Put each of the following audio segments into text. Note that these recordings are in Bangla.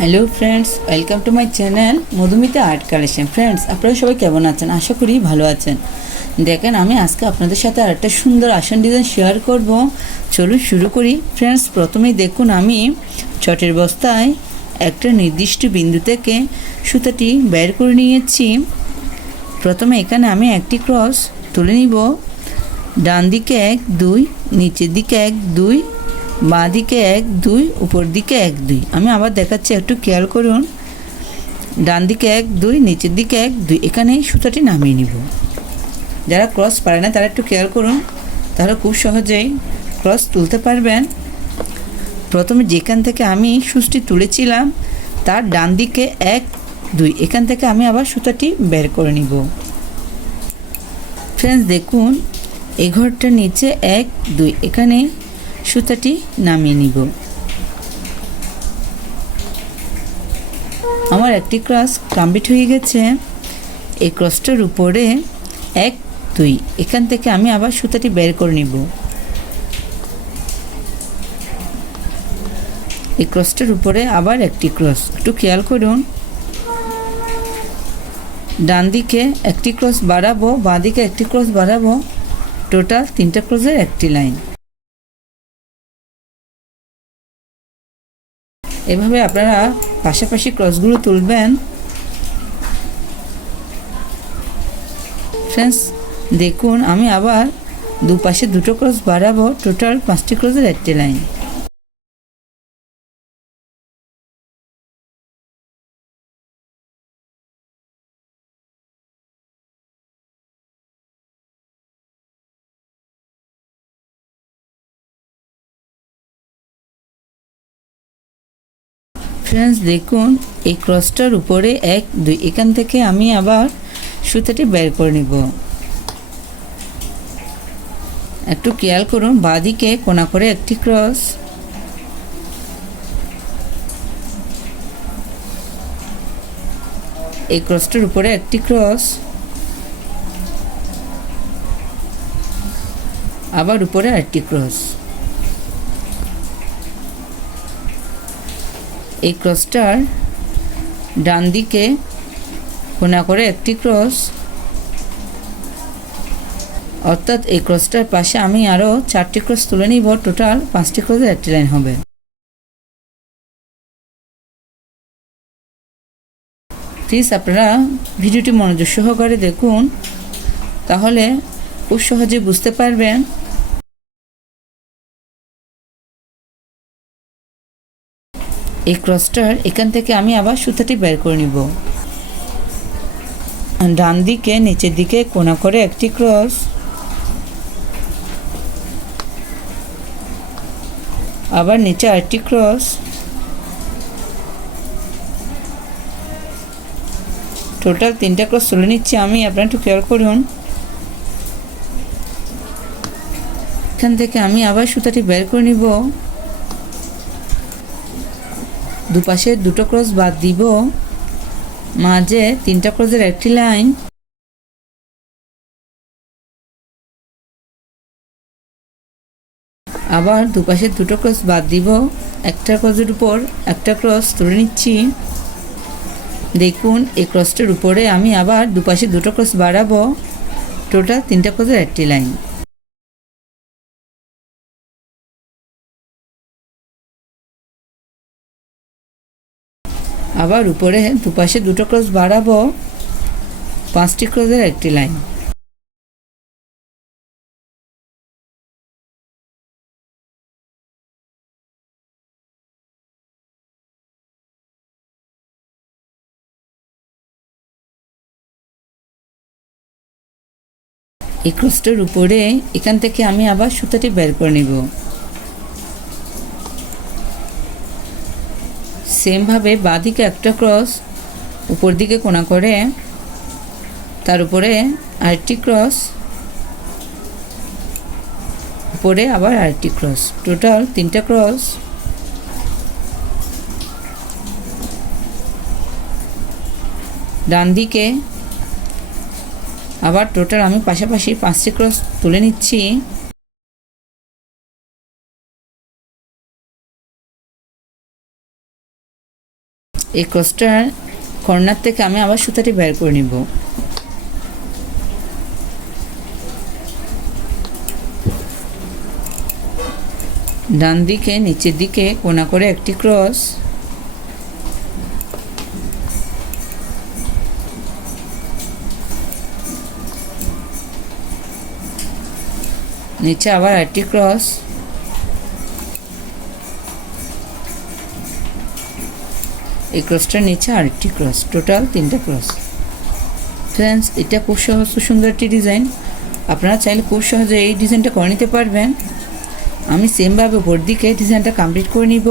Hello friends, welcome to my channel Madhumita art collection. Friends, আপনারা সবাই কেমন আছেন? আশা করি ভালো আছেন। দেখেন, আমি আজকে আপনাদের সাথে আরেকটা সুন্দর আসন ডিজাইন শেয়ার করব। চলুন শুরু করি। ফ্রেন্ডস, প্রথমেই দেখুন আমি চটের বস্তায় একটা নির্দিষ্ট বিন্দু থেকে সুতাটি বের করে নিয়েছি। প্রথমে এখানে আমি একটি ক্রস তুলে নিব। ডান দিকে 1 2, নিচের দিকে 1 2, বাঁ দিকে 1 2, উপর দিকে 1 2। আমি আবার দেখাচ্ছি, একটু খেয়াল করুন। ডান দিকে 1 2, নিচের দিকে 1 2, এখানে সুতাটি নামিয়ে নিব। যারা ক্রস পারে না তারা একটু খেয়াল করুন, তাহলে খুব সহজেই ক্রস তুলতে পারবেন। প্রথমে যেখান থেকে আমি সুচটি তুলেছিলাম তার ডান দিকে 1 2, এখান থেকে আমি আবার সুতাটি বের করে নিব। ফ্রেন্ডস, দেখুন এই ঘরটার নিচে 1 2, এখানে সুতাটি নামিয়ে নিব। আমার একটি ক্রস কমপ্লিট হয়ে গেছে। এই ক্রসটার উপরে 1 2, এখান থেকে আমি আবার সুতাটি বের করে নিব। এই ক্রসটার উপরে আবার একটি ক্রস, একটু খেয়াল করুন। ডান দিকে একটি ক্রস বাড়াবো, বাঁ দিকে একটি ক্রস বাড়াবো, টোটাল 3টা ক্রসের একটি লাইন। এভাবে আপনারা পাশাপাশি ক্রসগুলো তুলবেন। ফ্রেন্ডস, দেখুন আমি আবার দুপাশে 2টো ক্রস বাড়াবো, টোটাল 5টি ক্রসের একটি লাইন। ফ্রেন্ডস, দেখুন এই ক্রসটার উপরে 1 2, এখান থেকে আমি আবার সুতাটি বের করে নিব। একটু খেয়াল করুন, বাঁদিকে কোণা করে একটি ক্রস, এই ক্রসটার উপরে একটি ক্রস, আবার উপরে আরেকটি ক্রস। এই ক্রসটার ডান দিকে কোণা করে একটি ক্রস, অর্থাৎ এই ক্রসটার পাশে আমি আরও 4টি ক্রস তুলে নিব, টোটাল 5টি ক্রসের একটি লাইন হবে। প্লিজ আপনারা ভিডিওটি মনোযোগ সহকারে দেখুন, তাহলে খুব সহজে বুঝতে পারবেন। এই ক্রসটার এখান থেকে আমি আবার সুতাটি বের করে নিব। ডান দিকে নিচের দিকে কোণা করে একটি ক্রস, আবার নিচে আরেকটি ক্রস, টোটাল 3টা ক্রস তুলে নিচ্ছি আমি। আপনারা একটু খেয়াল করুন। এখান থেকে আমি আবার সুতাটি বের করে নিব। দুপাশে 2টো ক্রস বাদ দিব, মাঝে 3টা ক্রসের একটি লাইন। আবার দুপাশে 2টো ক্রস বাদ দিব, একটা ক্রসের উপর একটা ক্রস তুলে নিচ্ছি। দেখুন এই ক্রসটার উপরে আমি আবার দুপাশে 2টো ক্রস বাড়াবো, টোটাল 3টা ক্রসের একটি লাইন। আবার উপরে দুপাশে 2টো ক্রস বাড়াবো, 5টি ক্রসের একটি লাইন। এই ক্রসটার উপরে এখান থেকে আমি আবার সুতাটি বের করে নিব। সেমভাবে বাঁদিকে একটা ক্রস, উপর দিকে কোণা করে, তার উপরে আরেকটি ক্রস, উপরে আবার আরেকটি ক্রস, টোটাল 3টা ক্রস। ডান দিকে আবার টোটাল আমি পাশাপাশি 5টি ক্রস তুলে নিচ্ছি। এই ক্রসটার কর্নার থেকে আমি আবার সুতাটি বের করে নিব। ডান দিকে নিচের দিকে কোণা করে একটি ক্রস, নিচে আবার একটি ক্রস, এই ক্রসটার নিচে আরেকটি ক্রস, টোটাল 3টা ক্রস। ফ্রেন্ডস, এটা খুব সহজ সুন্দর একটি ডিজাইন। আপনারা চাইলে খুব সহজে এই ডিজাইনটা করে নিতে পারবেন। আমি সেমভাবে উপর দিকে ডিজাইনটা কমপ্লিট করে নিব।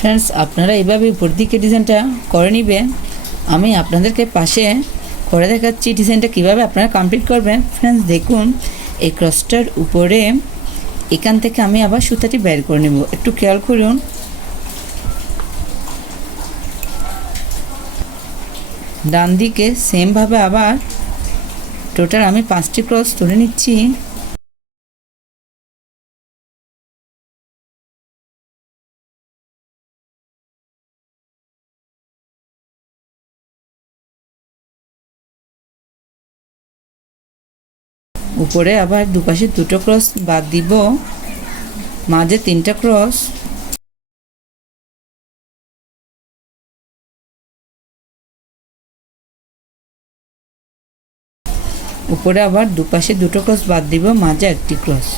ফ্রেন্ডস, আপনারা এইভাবে উপর দিকে ডিজাইনটা করে নেবেন। আমি আপনাদেরকে পাশে করে দেখাচ্ছি ডিজাইনটা কীভাবে আপনারা কমপ্লিট করবেন। ফ্রেন্ডস, দেখুন এই ক্রসটার উপরে এখান থেকে আমি আবার সুতাটি বের করে নেব। একটু খেয়াল করুন। ডান দিকে সেমভাবে আবার টোটাল আমি 5টি ক্রস তুলে নিচ্ছি। উপরে আবার দুপাশে 2টো ক্রস বাদ দিব, মাঝে 3টা ক্রস, উপরে আবার দুপাশে 2টো ক্রস বাদ দিব, মাঝে একটি ক্রস।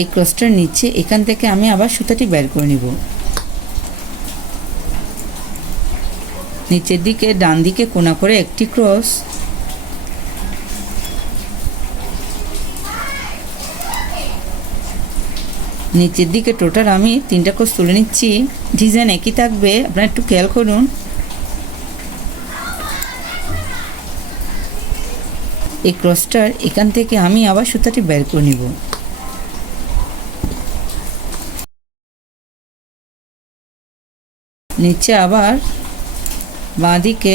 এই ক্রসটার নিচে এখান থেকে আমি আবার সুতাটি বের করে নিব। নিচের দিকে ডান দিকে কোণা করে একটি ক্রস, নিচের দিকে টোটাল আমি 3টা ক্রস তুলে নিচ্ছি। ডিজাইন একই থাকবে, আপনারা একটু খেয়াল করুন। এই ক্রসটার এখান থেকে আমি আবার সুতাটি বের করে নিব। নিচে আবার বাঁ দিকে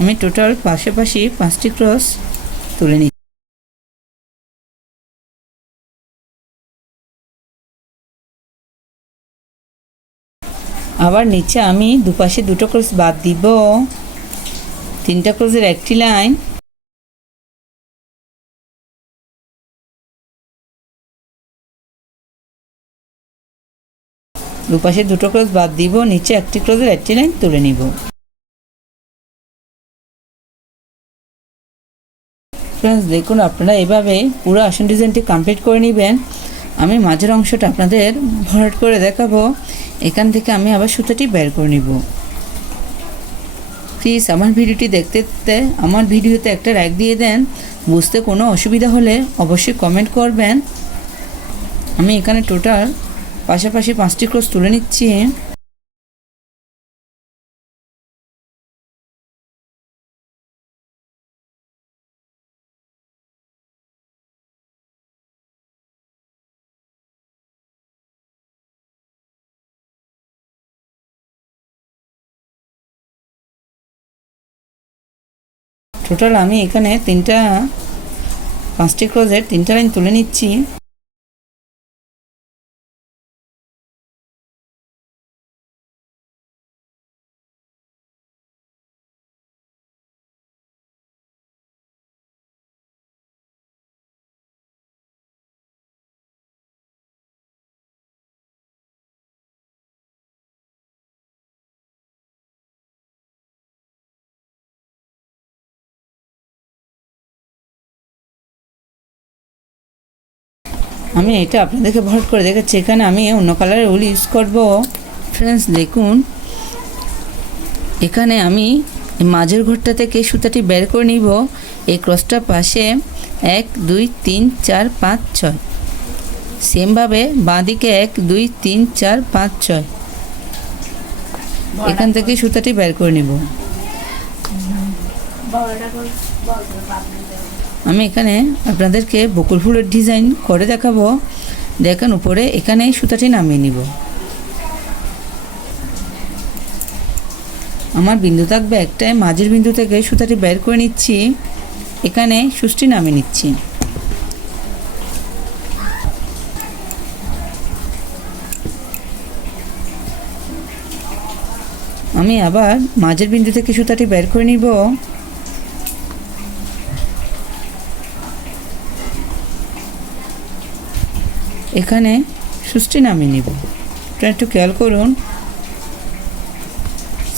আমি টোটাল পাশাপাশি 5টি ক্রস তুলে নিচ্ছি। আবার নিচে আমি দুপাশে 2টো ক্রস বাদ দিব, 3টা ক্রসের একটি লাইন, দুপাশে 2টো ক্রস বাদ দিব, নিচে একটি ক্রসের একটি লাইন তুলে নিব। ফ্রেন্ডস, দেখুন আপনারা এভাবে পুরো আসন ডিজাইনটি কমপ্লিট করে নেবেন। আমি মাঝের অংশটা আপনাদের ভরাট করে দেখাবো। এখান থেকে আমি আবার সুতাটি বের করে নিব। প্লিজ আমার ভিডিওটি দেখতে দেখতে আমার ভিডিওতে একটা লাইক দিয়ে দেন। বুঝতে কোনো অসুবিধা হলে অবশ্যই কমেন্ট করবেন। আমি এখানে টোটাল পাশাপাশি 5টি ক্রস তুলে নিচ্ছি। টোটাল আমি এখানে 5টি ক্রসের 3টা লাইন তুলে নিচ্ছি। আমি এটা আপনাদেরকে ভরাট করে দেখাচ্ছি। এখানে আমি অন্য কালারের উল ইউজ করব। ফ্রেন্ডস, দেখুন এখানে আমি মাঝের ঘরটা থেকে সুতাটি বের করে নিব। এই ক্রসটা পাশে 1 2 3 4 5 6 সেমভাবে বাঁ দিকে 1 2 3 4 5 6 এখান থেকে সুতাটি বের করে নিব। আমি এখানে আপনাদেরকে বকুল ফুলের ডিজাইন করে দেখাবো। দেখেন উপরে এখানে সুতাটি নামিয়ে নিব। আমার বিন্দু থাকবে একটাই, মাঝের বিন্দু থেকে সুতাটি বের করে নিচ্ছি, এখানে সুচটি নামিয়ে নিচ্ছি। আমি আবার মাঝের বিন্দু থেকে সুতাটি বের করে নিব। এখানে সুচটি নামিয়ে নিব। আপনারা একটু খেয়াল করুন।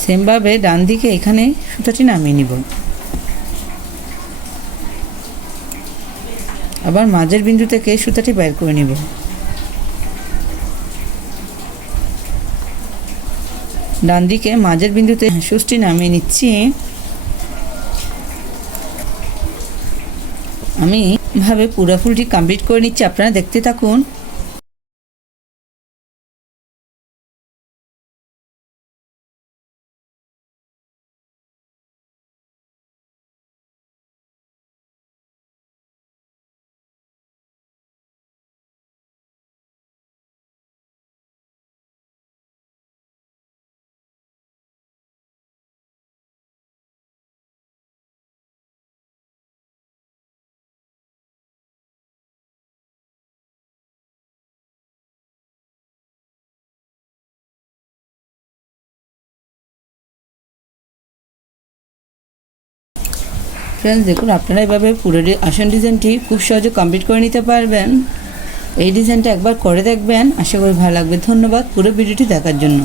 সেমভাবে ডান দিকে এখানে সুতাটি নামিয়ে নিব। আবার মাঝের বিন্দু থেকে সুতাটি বের করে নিব। ডান দিকে মাঝের বিন্দুতে সুচটি নামিয়ে নিচ্ছি। আমি ভাবে পুরো ফুলটি কমপ্লিট করে নিচ্ছি, আপনারা দেখতে থাকুন। ফ্রেন্ডস দেখুন, আপনারা এভাবে পুরো আসন ডিজাইনটি খুব সহজে কমপ্লিট করে নিতে পারবেন। এই ডিজাইনটা একবার করে দেখবেন, আশা করি ভালো লাগবে। ধন্যবাদ পুরো ভিডিওটি দেখার জন্য।